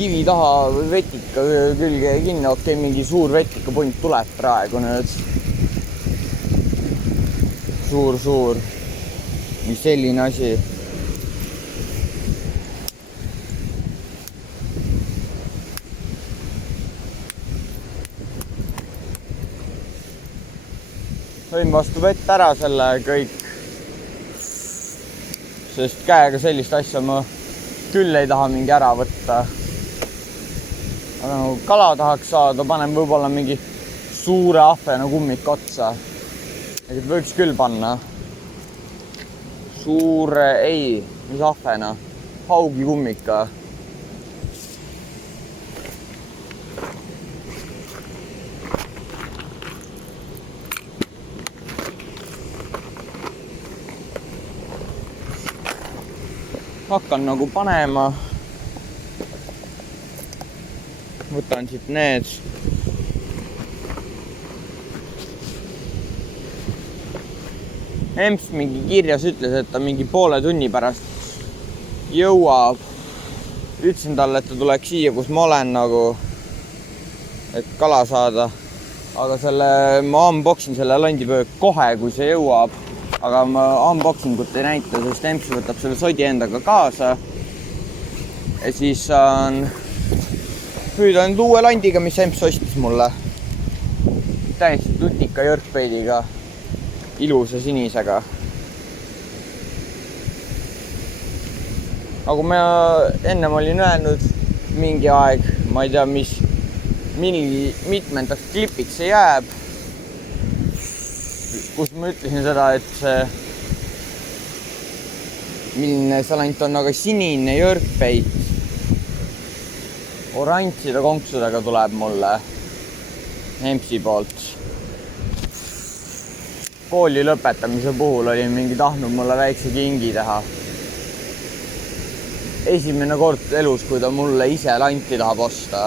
Kivi taha vetika külge kinni, okei, mingi suur vetikapunt tuleb praegu nüüd. Suur. Mis selline asi. Võin vastu vett ära selle kõik. Sest käega sellist asja ma küll ei taha mingi ära võtta. Aga nagu kala tahaks saada, panen võib-olla mingi suure ahvena kummik otsa. Et võiks küll panna. Mis ahvena? Haugi kummika. Hakkan nagu panema. Võtan siit need. Emps mingi kirjas ütles, et ta mingi poole tunni pärast jõuab. Ütlesin talle, et ta tuleks siia, kus ma olen nagu, et kala saada. Aga ma unboxin selle landipöök kohe, kui see jõuab. Aga ma unboxingut ei näita, sest Emps võtab selle sodi endaga kaasa. Ja siis püüdan uue landiga, mis Emps ostis mulle. Täiesti tutika jõrkpeidiga. Ilusa sinisega. Nagu ma ennem olin öelnud mingi aeg, ma ei tea, mitmendaks klipiks see jääb. Kus ma ütlesin seda, et milline see lant on, aga sinine jõrkpeit. Oranžide konksudega tuleb mulle Empsi poolt. Kooli lõpetamise puhul oli mingi tahtnud mulle väikse kingi teha. Esimene kord elus, kui ta mulle ise lanti tahab osta.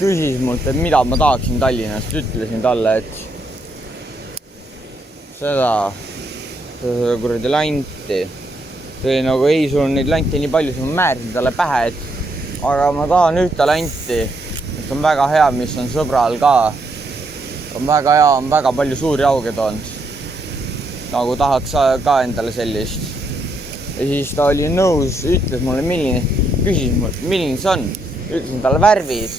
Küsis mult, et mida ma tahaksin Tallinnast. Ütlesin talle, et seda kuradi lanti. See oli nagu, ei, sul on neid lante nii palju, siis ma määrisin talle pähe, et aga ma tahan ühte lanti, mis on väga hea, mis on sõbral ka. On väga hea, on väga palju suuri auge toonud. Nagu tahaks ka endale sellist. Ja siis ta oli nõus, ütles mulle, küsis mult, milline see on. Ütlesin talle värvis.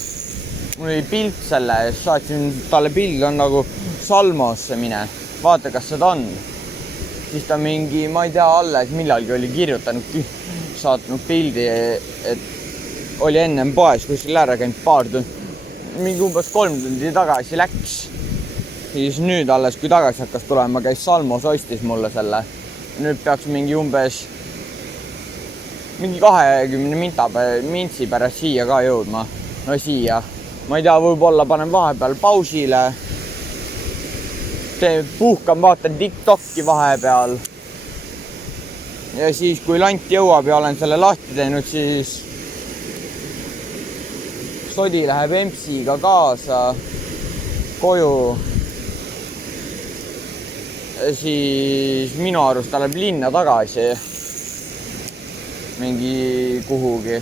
Mul oli pilt selle, saatsin talle pild, on nagu Salmosse mine. Vaata, kas seda on. Siis ta mingi, ma ei tea, alles millalgi oli kirjutanud, saatnud pildi, et oli ennem poes kuskil ära käinud paar tundi. Mingi umbes 3 tundi tagasi läks. Siis nüüd alles, kui tagasi hakkas tulema, käis Salmos, ostis mulle selle. Nüüd peaks mingi umbes 20 mintsi pärast siia ka jõudma. No siia. Ma ei tea, võib-olla panen vahepeal pausile. Puhkan, vaatan TikTok'i vahepeal. Ja siis, kui lant jõuab ja olen selle lahti teinud, siis sodi läheb Empsiga kaasa koju. Ja siis minu arust ta läheb linna tagasi. Mingi kuhugi.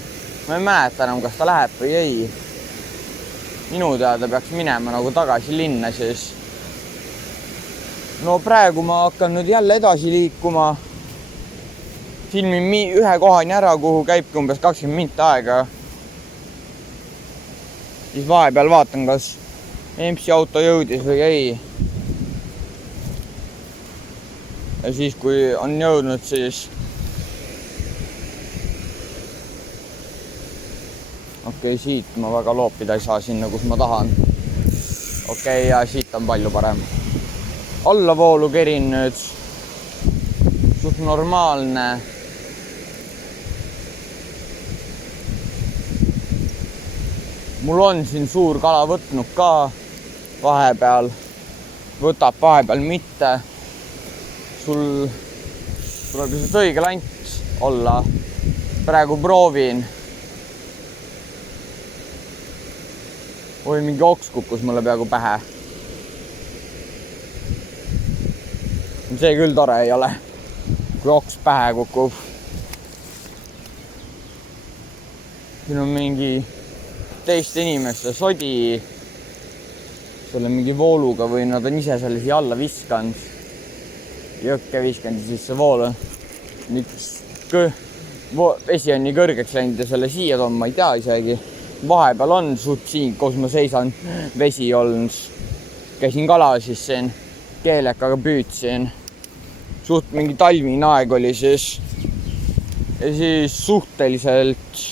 Ma ei mäleta enam, kas ta läheb või ei. Minu teada peaks minema nagu tagasi linna siis. No praegu ma hakkan nüüd jälle edasi liikuma. Filmin ühe kohani ära, kuhu käibki umbes 20 minti aega. Siis vahepeal vaatan, kas Empsi auto jõudis või ei. Ja siis, kui on jõudnud, siis okei, siit ma väga loopida ei saa sinna, kus ma tahan. Okei, ja siit on palju parem. Allavoolu kerin nüüd. Suht normaalne. Mul on siin suur kala võtnud ka vahepeal. Võtab vahepeal mitte. Sul tuleb lihtsalt õige lant olla. Praegu proovin. Oi, mingi oks kukkus mulle peaaegu pähe. See küll tore ei ole, kui oks pähe kukub. Siin on mingi teiste inimeste sodi selle mingi vooluga või nad on ise selle siia alla viskanud. Jõkke viskanud ja siis see vool on vesi on nii kõrgeks läinud ja selle siia toon, ma ei tea isegi. Vahepeal on suht siin, kus ma seisan, vesi olnud. Käisin kala siis siin, keelekaga püüdsin. Suht mingi talvine aeg oli siis. Ja siis suhteliselt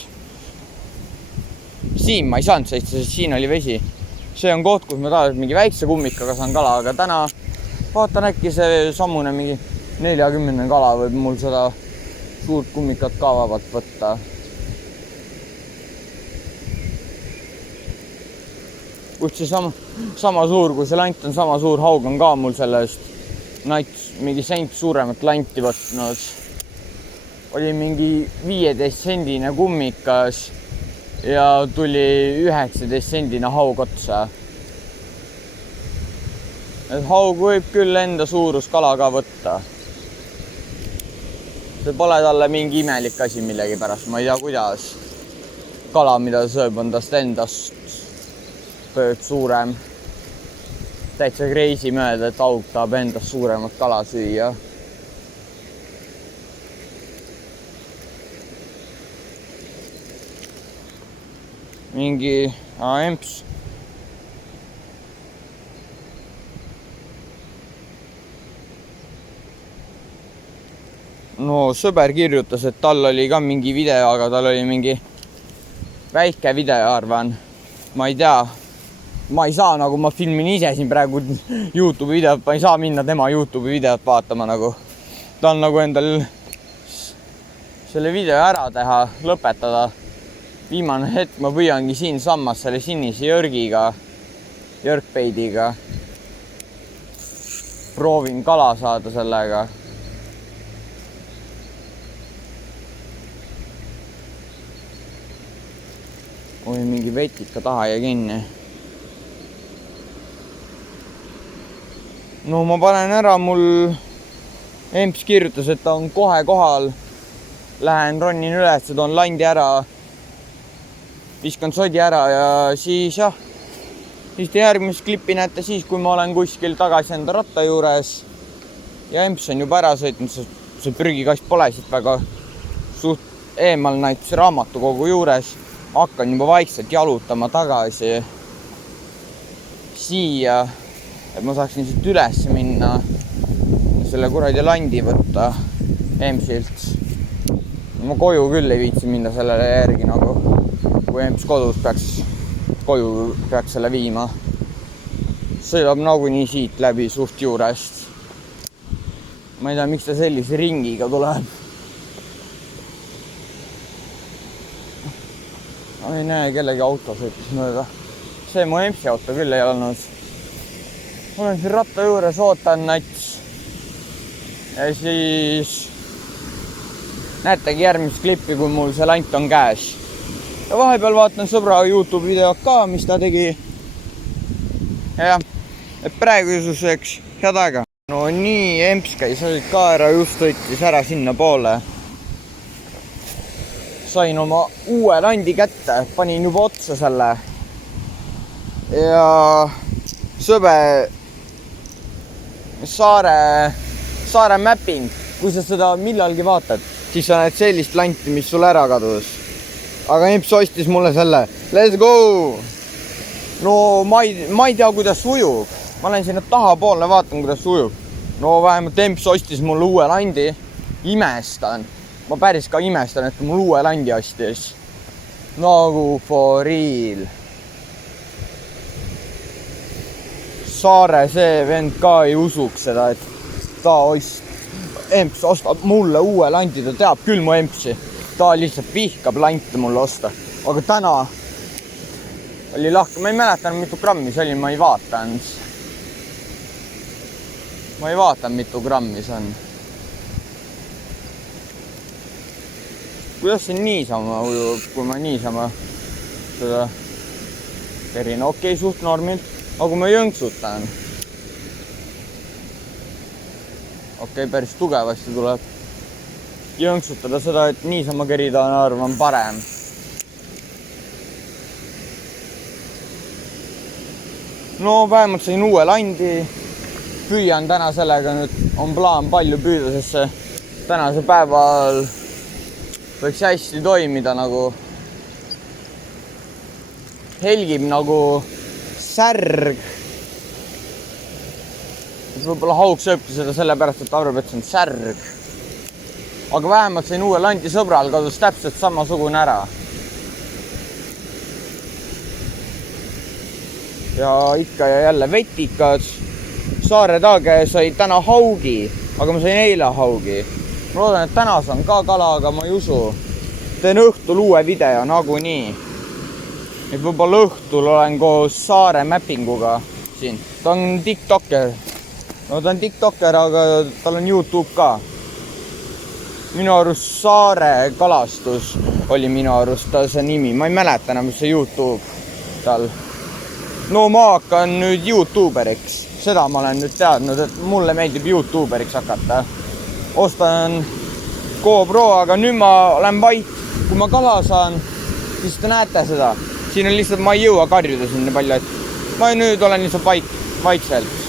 siin ma ei saanud seista, sest siin oli vesi. See on koht, kus ma tahaks mingi väikse kummikaga saan kala, aga täna vaatan äkki see sammune mingi 40 kala võib mul seda suurt kummikat ka vabalt võtta. Kust see sama suur, kui see lant on sama suur, haug on ka mul sellest mingi sent suuremat lanti võtnud. Oli mingi 15 sendine kummikas ja tuli 19 sendine haug otsa. Et haug võib küll enda suurus kala ka võtta. See pole talle mingi imelik asi millegi pärast, ma ei tea kuidas. Kala, mida sööb, on tast endast tööd suurem. Täitsa crazy mööda, et haug tahab endast suuremat kala süüa. Mingi emps. No sõber kirjutas, et tal oli ka mingi video, aga tal oli mingi väike video, arvan. Ma ei tea. Ma ei saa, nagu ma filmin ise siin praegu YouTube videot, ma ei saa minna tema YouTube videot vaatama nagu. Ta on nagu endal selle video ära teha, lõpetada. Viimane hetk ma püüangi siin sammas selle sinise jörgiga, jörgpeidiga. Proovin kala saada sellega. Oi, mingi vetika taha ja kinni. No ma panen ära, mul emps kirjutas, et ta on kohe kohal. Lähen ronnin üles, toon landi ära. Viskan sodi ära ja siis jah. Siis te järgmist klippi näete siis, kui ma olen kuskil tagasi enda ratta juures. Ja emps on juba ära sõitnud, see prügikast pole siit väga suht eemal näiteks raamatukogu juures. Hakkan juba vaikselt jalutama tagasi siia, et ma saaksin siit üles minna ja selle kuradi landi võtta empsilt. Ma koju küll ei viitsi minna sellele järgi nagu, kui emps kodus koju peaks selle viima. Sõidab nagunii siit läbi suht juurest. Ma ei tea, miks ta sellise ringiga tuleb. Ma ei näe, kellegi auto sõitis mööda. See mu empsi auto küll ei olnud. Olen siin ratta juures, ootan nats. Ja siis näetegi järgmist klippi, kui mul see lant on käes. Ja vahepeal vaatan sõbra YouTube videot ka, mis ta tegi. Ja et praeguseks head aega. No nii, emps käis ka ära, just sõitis ära sinna poole. Sain oma uue landi kätte, panin juba otsa selle. Ja sõber saare mapping, kui sa seda millalgi vaatad, siis sa näed sellist lanti, mis sul ära kadus. Aga emps ostis mulle selle. Let's go! No ma ei tea, kuidas ujub. Ma olen sinna tahapoolne, vaatan, kuidas ujub. No vähemalt emps ostis mulle uue landi. Imestan. Ma päris ka imestan, et mul uue landi ostis. Nagu for real. Saare see vend ka ei usuks seda, et ta emps ostab mulle uue landi, ta teab küll mu empsi. Ta lihtsalt vihkab lante mulle osta. Aga täna oli lahke. Ma ei mäletan, mitu grammi see oli, ma ei vaatanud. Ma ei vaatan, mitu grammi see on. Kuidas see niisama ujub, kui ma niisama seda terin? Okei, suht normilt. Aga kui ma jõnksutan. okei, päris tugevasti tuleb jõnksutada seda, et niisama kerida on arvan parem. No vähemalt sain uue landi, püüan täna sellega nüüd, on plaan palju püüda, sest see tänase päeval võiks hästi toimida nagu, helgib nagu särg. Võib-olla haug sööbki seda sellepärast, et arvab, et see on särg. Aga vähemalt sain uue landi sõbral, kadus täpselt samasugune ära. Ja ikka ja jälle vetikad. Saare Taage sai täna haugi, aga ma sain eile haugi. Ma loodan, et täna saan ka kala, aga ma ei usu. Teen õhtul uue video nagunii. Et võib-olla õhtul olen koos Saare mappinguga siin. Ta on TikToker. No ta on TikToker, aga tal on YouTube ka. Minu arust Saare kalastus oli minu arust ta see nimi. Ma ei mäleta enam, mis see YouTube tal. No ma hakkan nüüd YouTuberiks. Seda ma olen nüüd teadnud, et mulle meeldib YouTuberiks hakata. Ostan GoPro, aga nüüd ma olen vait. Kui ma kala saan, siis te näete seda. Siin on lihtsalt, ma ei jõua karjuda siin nii palju, et ma nüüd olen lihtsalt vaikselt.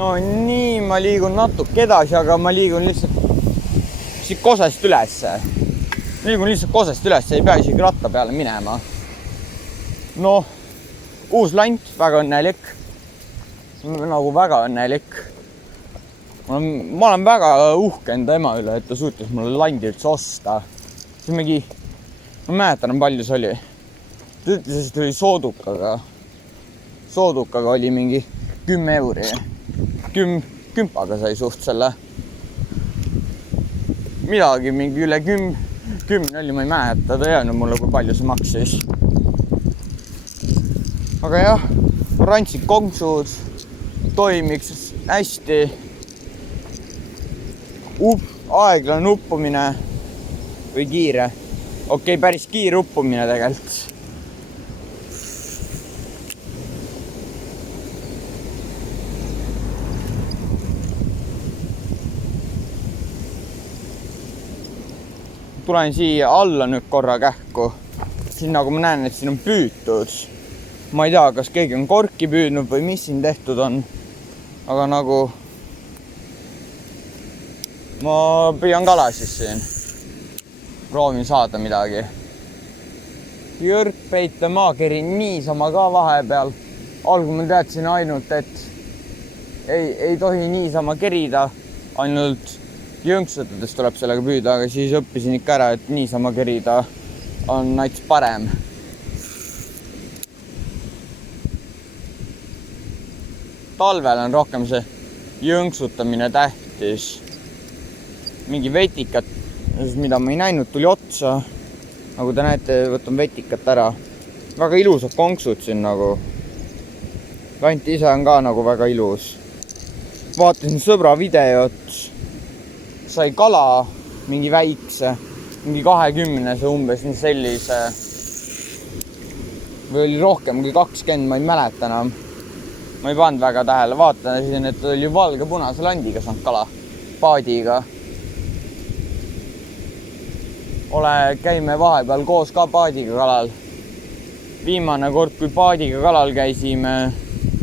No nii, ma liigun natuke edasi, aga ma liigun lihtsalt siit kosest ülesse. Liigun lihtsalt kosest ülesse, ei pea isegi ratta peale minema. No, uus lant, väga õnnelik. Nagu väga õnnelik. Ma olen väga uhke enda ema üle, et ta suutis mulle landi üldse osta. See mingi, ma mäletan, palju see oli. Ta ütles, et oli soodukaga. Soodukaga oli mingi 10 euri. Kümpaga sai suht selle. Midagi mingi üle 10 oli, ma ei mäleta, ta ei öelnud mulle, kui palju see maksis. Aga jah, rantsid konksud, toimiks hästi. Aeglane uppumine või kiire. Okei, päris kiire uppumine tegelikult. Tulen siia alla nüüd korra kähku. Siin nagu ma näen, et siin on püütud. Ma ei tea, kas keegi on korki püüdnud või mis siin tehtud on. Aga nagu ma püüan kala siis siin. Proovin saada midagi. Jõrkpeite maakerin niisama ka vahepeal. Algul ma teadsin ainult, et ei tohi niisama kerida. Ainult jõnksutades tuleb sellega püüda, aga siis õppisin ikka ära, et niisama kerida on näiteks parem. Talvel on rohkem see jõnksutamine tähtis. Mingi vetikat, mida ma ei näinud, tuli otsa. Nagu te näete, võtan vetikat ära. Väga ilusad konksud siin nagu. Kant ise on ka nagu väga ilus. Vaatasin sõbra videot. Sai kala, mingi väikse, mingi 20-se umbes nii sellise. Või oli rohkem kui 20, ma ei mäleta enam. Ma ei pannud väga tähele, vaatasin, et oli valge punase landiga saanud kala, paadiga. Käime vahepeal koos ka paadiga kalal. Viimane kord, kui paadiga kalal käisime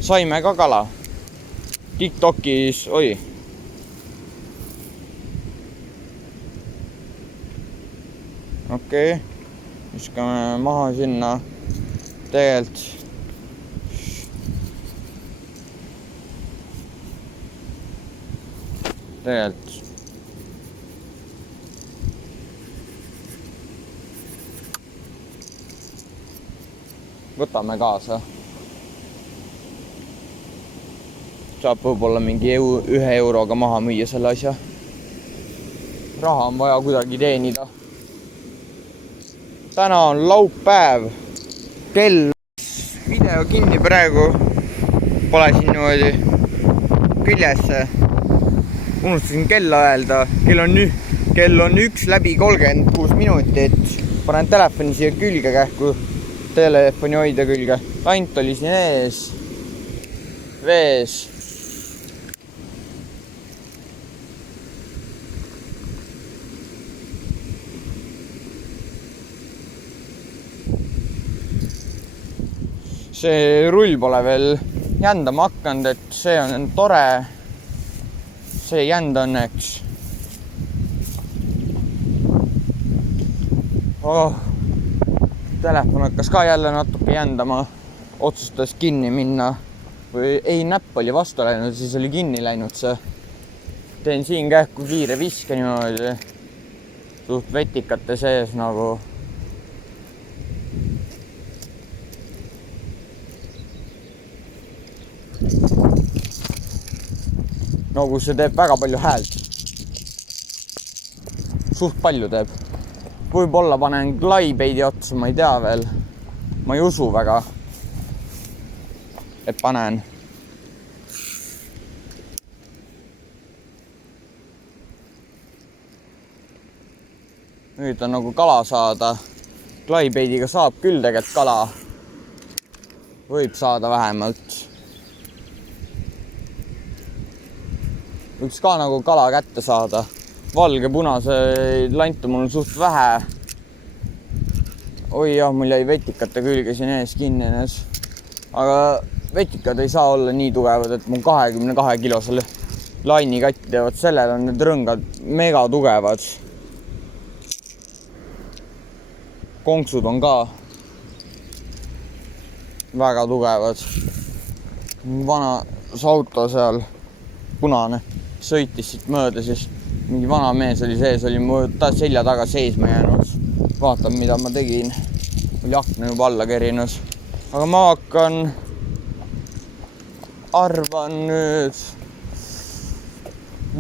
saime ka kala. TikTokis, oi. Okei. Viskame maha sinna. Tegelikult. Võtame kaasa. Saab võib-olla mingi 1 euroga maha müüa selle asja. Raha on vaja kuidagi teenida. Täna on laupäev. Kell video kinni praegu. Pole siin niimoodi küljesse. Unustasin kella öelda. Kell on 1 läbi 36 minutit. Panen telefoni siia külge kähku. Telefoni hoida külge. Lant oli siin ees. Vees. See rull pole veel jändama hakanud, et see on tore. See jänd õnneks. Telefon hakkas ka jälle natuke jändama. Otsustas kinni minna. Või ei, näpp oli vastu läinud, siis oli kinni läinud see. Teen siin kähku kiire viske niimoodi. Suht vetikate sees nagu. Nagu see teeb väga palju häält. Suht palju teeb. Võib-olla panen Glaibeidi otsa, ma ei tea veel. Ma ei usu väga, et panen. Nüüd on nagu kala saada. Glaibeidiga saab küll tegelikult kala. Võib saada vähemalt. Võiks ka nagu kala kätte saada. Valge punase lantu mul on suht vähe. Oi jah, mul jäi vetikate külge siin ees kinni. Aga vetikad ei saa olla nii tugevad, et mu 22 kilosele laini katti teevad. Sellel on need rõngad mega tugevad. Konksud on ka väga tugevad. Vanas auto seal punane sõitis siit mööda, siis mingi vana mees oli sees, oli mu selja taga seisma jäänud. Vaatan, mida ma tegin. Oli akna juba alla kerinud. Aga ma arvan nüüd,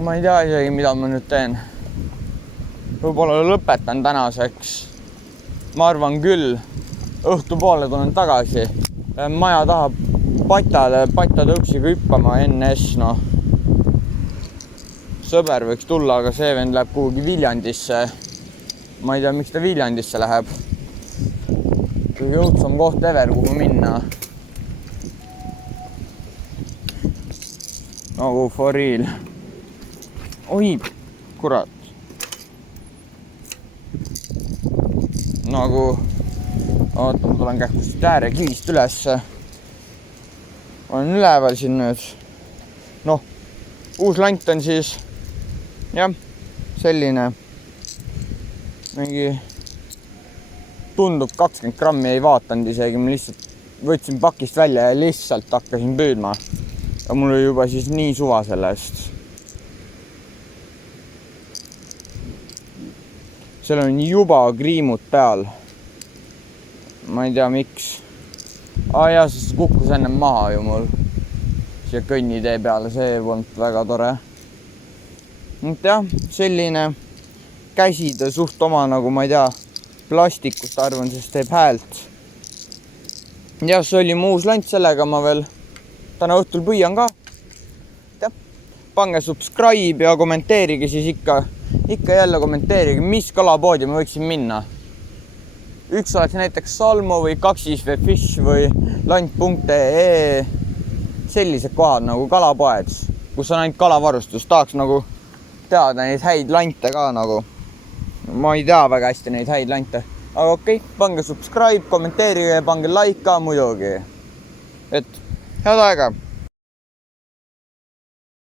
ma ei tea isegi, mida ma nüüd teen. Võib-olla lõpetan tänaseks. Ma arvan küll, õhtupoole tulen tagasi. Lähen maja taha pattatõuksiga hüppama NS, noh. Sõber võiks tulla, aga see vend läheb kuhugi Viljandisse. Ma ei tea, miks ta Viljandisse läheb. Kõige õudsam koht ever, kuhu minna. Nagu for real. Oi, kurat. Nagu, oota, ma tulen kähkust äärekivist ülesse. Olen üleval siin nüüd. Noh, uus lant on siis jah, selline mingi tundub 20 grammi, ei vaatanud isegi, ma lihtsalt võtsin pakist välja ja lihtsalt hakkasin püüdma. Ja mul oli juba siis nii suva sellest. Seal on juba kriimud peal. Ma ei tea, miks. Jaa, sest kukkus enne maha ju mul. Siia kõnnitee peale, see polnud väga tore. Nüüd jah, selline käside suht oma nagu, ma ei tea, plastikust arvan, sest teeb häält. Ja see oli mu uus lant, sellega ma veel täna õhtul püüan ka. Pange subscribe ja kommenteerige siis ikka jälle kommenteerige, mis kalapoodi ma võiksin minna. Üks oleks näiteks Salmo või 2fish või lant.ee. Sellised kohad nagu kalapoed, kus on ainult kalavarustus. Tahaks nagu teada neid häid lante ka nagu. Ma ei tea väga hästi neid häid lante. Aga okei, pange subscribe, kommenteerige ja pange like ka muidugi. Et head aega!